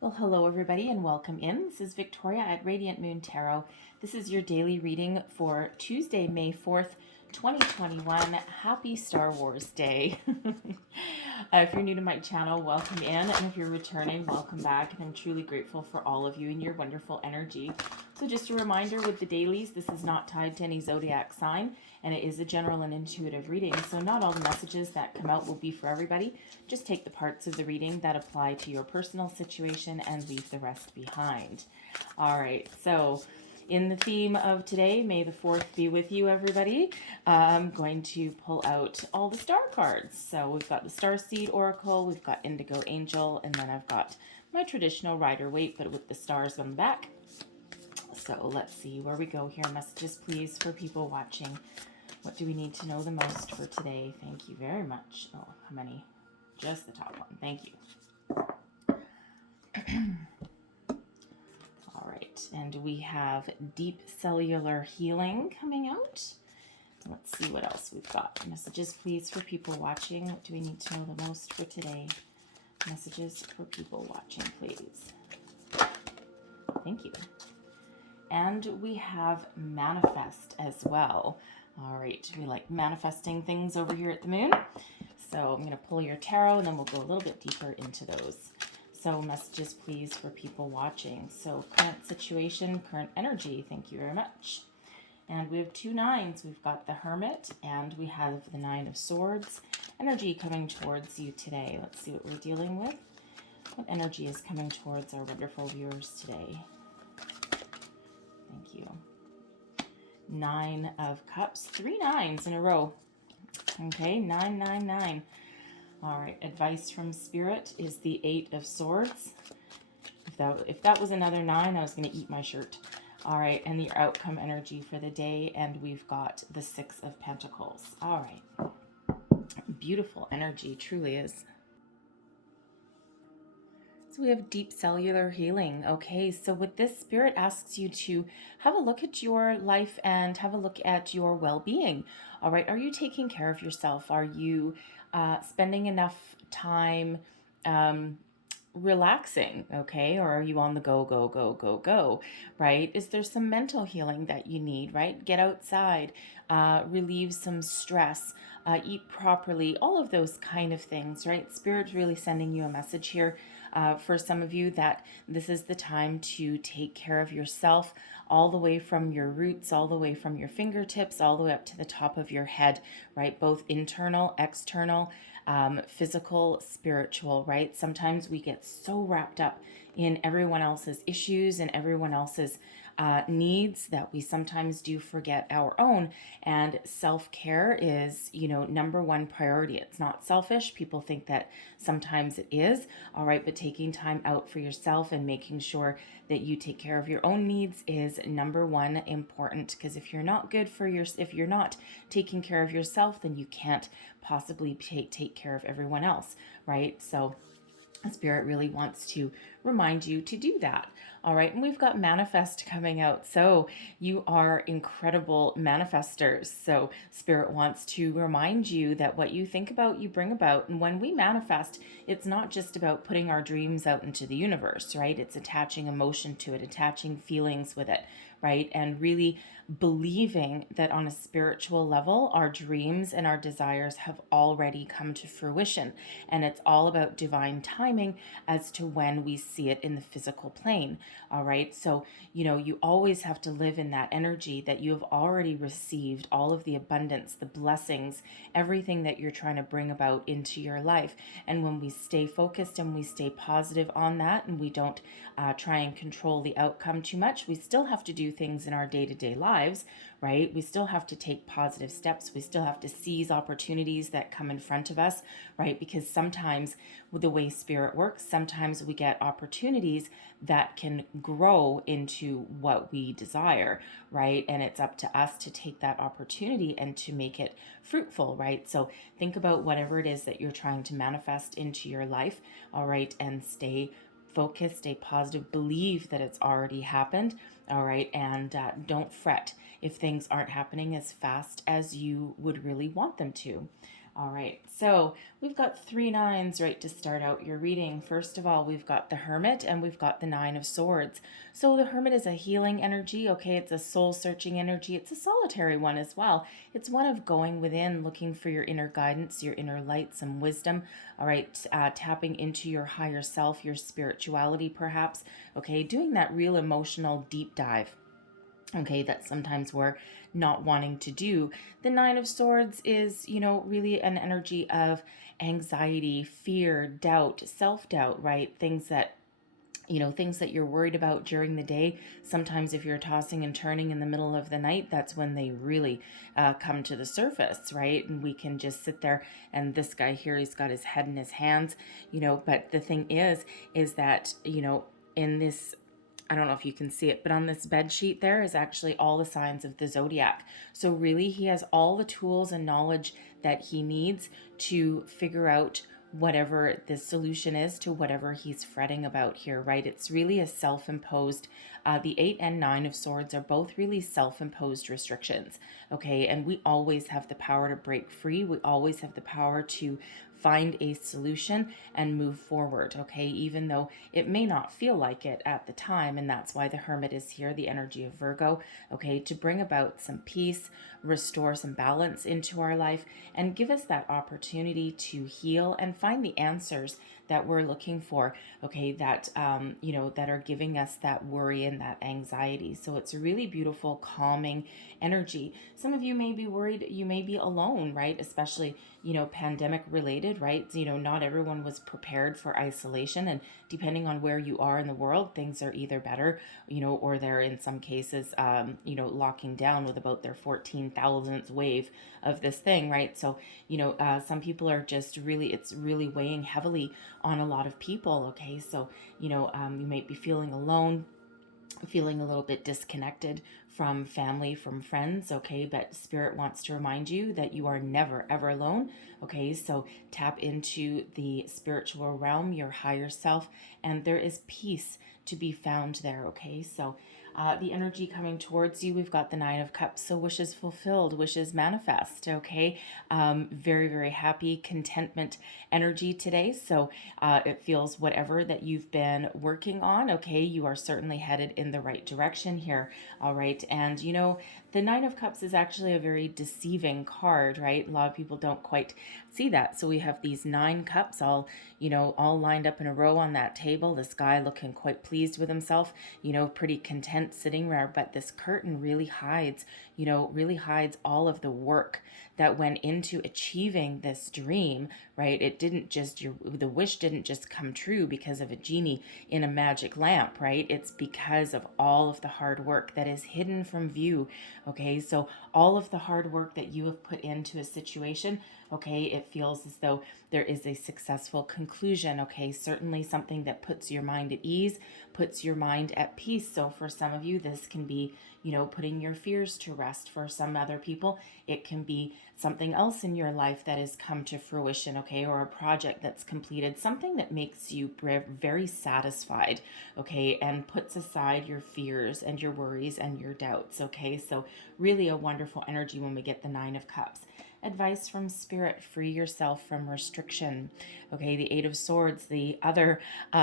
Well, hello everybody and welcome in. This is Victoria at Radiant Moon Tarot. This is your daily reading for Tuesday, May 4th, 2021. Happy Star Wars Day. If you're new to my channel, welcome in. And if you're returning, welcome back. And I'm truly grateful for all of you and your wonderful energy. So just a reminder with the dailies, this is not tied to any zodiac sign, and it is a general and intuitive reading. So not all the messages that come out will be for everybody. Just take the parts of the reading that apply to your personal situation and leave the rest behind. All right, so in the theme of today, May the 4th be with you, everybody. I'm going to pull out all the star cards. So we've got the Starseed Oracle, we've got Indigo Angel, and then I've got my traditional Rider-Waite, but with the stars on the back. So let's see where we go here. Messages, please, for people watching. What do we need to know the most for today? Thank you very much. Oh, how many? Just the top one. Thank you. All right, and we have deep cellular healing coming out. Let's see what else we've got. Messages, please, for people watching. What do we need to know the most for today? Messages for people watching, please. Thank you. And we have manifest as well. All right, we like manifesting things over here at the moon. So I'm going to pull your tarot and then we'll go a little bit deeper into those. So messages, please, for people watching. So current situation, current energy. Thank you very much. And we have two nines. We've got the Hermit and we have the Nine of Swords. Energy coming towards you today. Let's see what we're dealing with. What energy is coming towards our wonderful viewers today? Thank you. Nine of Cups. 3 nines in a row. Okay, 999. All right, advice from Spirit is the Eight of Swords. If that was another 9, I was going to eat my shirt. All right, and the outcome energy for the day, and we've got the Six of Pentacles. All right. Beautiful energy, truly is. So we have deep cellular healing. Okay, so with this, Spirit asks you to have a look at your life and have a look at your well-being. All right, are you taking care of yourself? Are you spending enough time relaxing, okay? Or are you on the go, go, go, go, go, right? Is there some mental healing that you need, right? Get outside, relieve some stress, eat properly, all of those kind of things, right? Spirit's really sending you a message here for some of you that this is the time to take care of yourself, all the way from your roots, all the way from your fingertips, all the way up to the top of your head, right? Both internal, external, physical, spiritual, right? Sometimes we get so wrapped up in everyone else's issues and everyone else's needs that we sometimes do forget our own. And self-care is, number one priority. It's not selfish. People think that sometimes it is. All right, but taking time out for yourself and making sure that you take care of your own needs is number one important, because if you're not if you're not taking care of yourself, then you can't possibly take care of everyone else, right? So Spirit really wants to remind you to do that. All right, and we've got manifest coming out. So you are incredible manifestors. So Spirit wants to remind you that what you think about, you bring about. And when we manifest, it's not just about putting our dreams out into the universe, right? It's attaching emotion to it, attaching feelings with it, right? And really believing that on a spiritual level, our dreams and our desires have already come to fruition. And it's all about divine timing as to when we see it in the physical plane. All right. So, you always have to live in that energy that you have already received all of the abundance, the blessings, everything that you're trying to bring about into your life. And when we stay focused and we stay positive on that, and we don't try and control the outcome too much, we still have to do things in our day-to-day lives, right? We still have to take positive steps. We still have to seize opportunities that come in front of us, right? Because sometimes with the way Spirit works, sometimes we get opportunities that can grow into what we desire, right? And it's up to us to take that opportunity and to make it fruitful, right? So think about whatever it is that you're trying to manifest into your life, all right? And stay focused, stay positive, believe that it's already happened, all right? And don't fret if things aren't happening as fast as you would really want them to. All right, so we've got 3 9s right to start out your reading. First of all, we've got the Hermit and we've got the Nine of Swords. So the Hermit is a healing energy, okay? It's a soul searching energy. It's a solitary one as well. It's one of going within, looking for your inner guidance, your inner light, some wisdom, all right? Tapping into your higher self, your spirituality, perhaps, okay? Doing that real emotional deep dive, okay, that sometimes we're not wanting to do. The Nine of Swords is, really an energy of anxiety, fear, doubt, self-doubt, right? Things that you're worried about during the day. Sometimes if you're tossing and turning in the middle of the night, that's when they really come to the surface, right? And we can just sit there, and this guy here, he's got his head in his hands, but the thing is that, in this, I don't know if you can see it, but on this bed sheet there is actually all the signs of the Zodiac. So really he has all the tools and knowledge that he needs to figure out whatever the solution is to whatever he's fretting about here, right? It's really a self-imposed, the 8 and 9 of Swords are both really self-imposed restrictions, okay? And we always have the power to break free. We always have the power to find a solution and move forward, okay? Even though it may not feel like it at the time. And that's why the Hermit is here, the energy of Virgo, okay? To bring about some peace, restore some balance into our life, and give us that opportunity to heal and find the answers that we're looking for, okay, that that are giving us that worry and that anxiety. So it's a really beautiful, calming energy. Some of you may be worried you may be alone, right? Especially, pandemic related, right? Not everyone was prepared for isolation, and depending on where you are in the world, things are either better, or they're in some cases, locking down with about their 14,000th wave of this thing, right? So, some people are just really, it's really weighing heavily on a lot of people, okay? So, you might be feeling alone, feeling a little bit disconnected from family, from friends, okay? But Spirit wants to remind you that you are never, ever alone, okay? So tap into the spiritual realm, your higher self, and there is peace to be found there, okay? So the energy coming towards you, we've got the Nine of Cups, so wishes fulfilled, wishes manifest, okay? Very, very happy, contentment energy today. So it feels whatever that you've been working on, okay, you are certainly headed in the right direction here, all right? And the Nine of Cups is actually a very deceiving card, right? A lot of people don't quite see that. So we have these 9 cups all lined up in a row on that table. This guy looking quite pleased with himself, pretty content sitting there. But this curtain really hides all of the work that went into achieving this dream, right? It didn't just, the wish didn't just come true because of a genie in a magic lamp, right? It's because of all of the hard work that is hidden from view, okay? So all of the hard work that you have put into a situation, okay, it feels as though there is a successful conclusion, okay? Certainly something that puts your mind at ease, puts your mind at peace. So for some of you, this can be, putting your fears to rest. For some other people, it can be something else in your life that has come to fruition, okay, or a project that's completed, something that makes you very satisfied, okay, and puts aside your fears and your worries and your doubts, okay? So really a wonderful energy when we get the 9 of Cups. Advice from Spirit: free yourself from restriction. Okay, the 8 of Swords, the other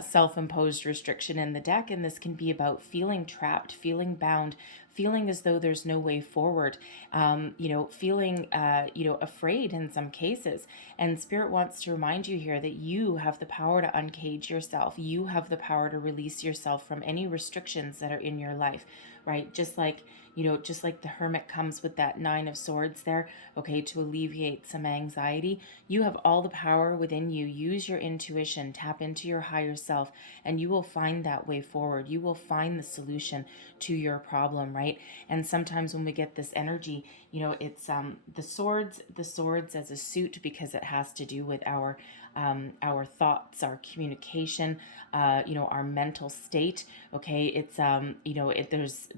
self-imposed restriction in the deck, and this can be about feeling trapped, feeling bound, feeling as though there's no way forward, feeling, afraid in some cases. And Spirit wants to remind you here that you have the power to uncage yourself. You have the power to release yourself from any restrictions that are in your life, right? Just like the Hermit comes with that 9 of Swords there, okay, to alleviate some anxiety. You have all the power within you. Use your intuition, tap into your higher self, and you will find that way forward. You will find the solution to your problem, right? And sometimes when we get this energy, it's the swords as a suit, because it has to do with our thoughts, our communication, our mental state. Okay, it's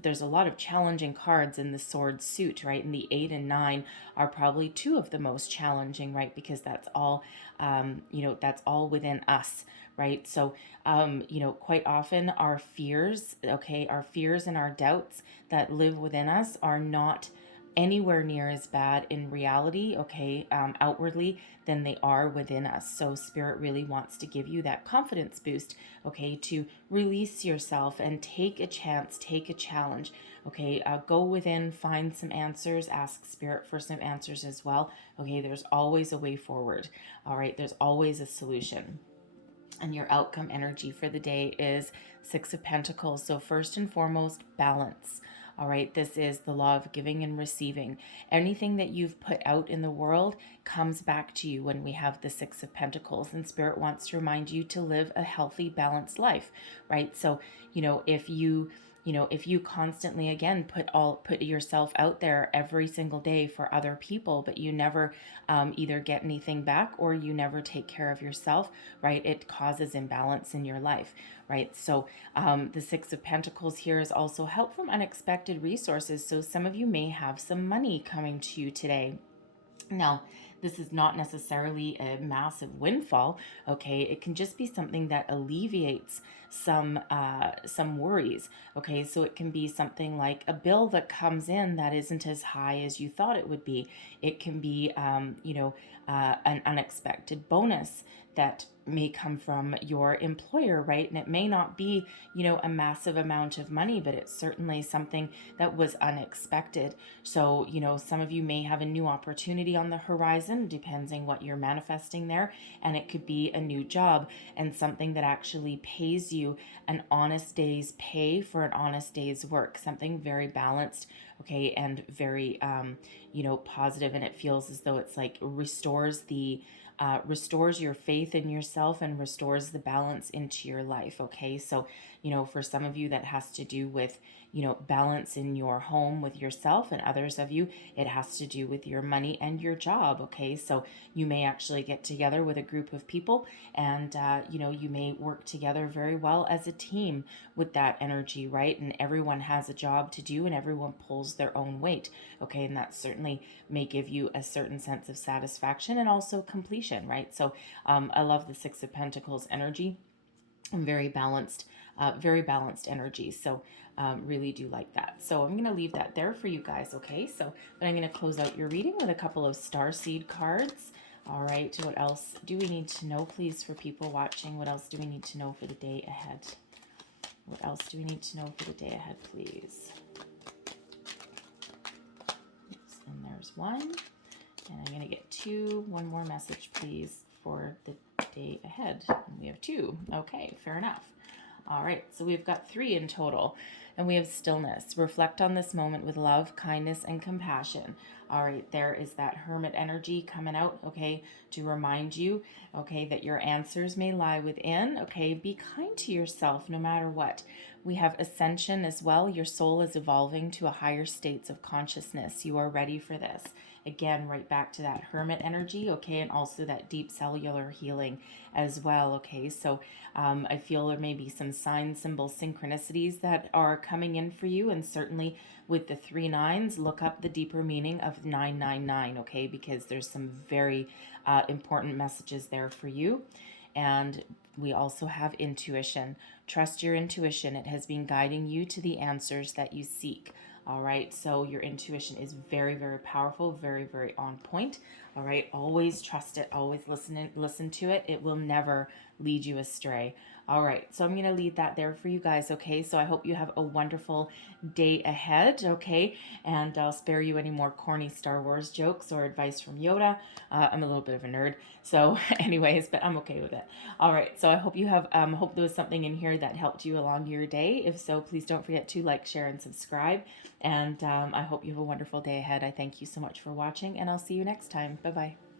there's a lot of challenging cards in the sword suit, right? And the 8 and 9 are probably 2 of the most challenging, right? Because that's all within us, right? So quite often our fears and our doubts that live within us are not anywhere near as bad in reality, okay, outwardly, than they are within us. So Spirit really wants to give you that confidence boost, okay, to release yourself and take a chance, take a challenge, okay. Go within, find some answers, ask Spirit for some answers as well, okay. There's always a way forward, all right. There's always a solution. And your outcome energy for the day is Six of Pentacles. So first and foremost, balance. All right, this is the law of giving and receiving. Anything that you've put out in the world comes back to you when we have the Six of Pentacles. And Spirit wants to remind you to live a healthy, balanced life, right? So, if you constantly again put yourself out there every single day for other people, but you never either get anything back or you never take care of yourself, right? It causes imbalance in your life, right? So the Six of Pentacles here is also help from unexpected resources. So some of you may have some money coming to you today. Now, this is not necessarily a massive windfall, okay? It can just be something that alleviates some worries, okay? So it can be something like a bill that comes in that isn't as high as you thought it would be. It can be, an unexpected bonus that may come from your employer, right? And it may not be, a massive amount of money, but it's certainly something that was unexpected. So, some of you may have a new opportunity on the horizon, depending what you're manifesting there. And it could be a new job and something that actually pays you an honest day's pay for an honest day's work, something very balanced, okay, and very, positive. And it feels as though it's like restores your faith in yourself and restores the balance into your life, okay? So, for some of you that has to do with, balance in your home with yourself, and others of you, it has to do with your money and your job, okay? So you may actually get together with a group of people and, you may work together very well as a team with that energy, right? And everyone has a job to do and everyone pulls their own weight, okay? And that certainly may give you a certain sense of satisfaction and also completion, right? So I love the Six of Pentacles energy. Very balanced energy. So really do like that. So I'm going to leave that there for you guys, okay? So then I'm going to close out your reading with a couple of starseed cards. All right, what else do we need to know, please, for people watching? What else do we need to know for the day ahead? What else do we need to know for the day ahead, please? Oops, and there's one. And I'm going to get two. One more message, please, for the day ahead. And we have two. Okay, fair enough. All right, so we've got three in total. And we have stillness. Reflect on this moment with love, kindness, and compassion. All right, there is that hermit energy coming out, okay, to remind you, okay, that your answers may lie within, okay? Be kind to yourself no matter what. We have ascension as well. Your soul is evolving to a higher states of consciousness. You are ready for this. Again, right back to that hermit energy, okay, and also that deep cellular healing as well, okay? So I feel there may be some sign, symbol, synchronicities that are coming in for you, and certainly with the 3 9s, look up the deeper meaning of 999, okay, because there's some very important messages there for you. And we also have intuition. Trust your intuition. It has been guiding you to the answers that you seek. All right, so your intuition is very, very powerful, very, very on point. All right, always trust it, always listen to it. It will never lead you astray. All right, so I'm going to leave that there for you guys, okay? So I hope you have a wonderful day ahead, okay? And I'll spare you any more corny Star Wars jokes or advice from Yoda. I'm a little bit of a nerd, so anyways, but I'm okay with it. All right, so I hope you have, hope there was something in here that helped you along your day. If so, please don't forget to like, share, and subscribe. And I hope you have a wonderful day ahead. I thank you so much for watching, and I'll see you next time. Bye-bye.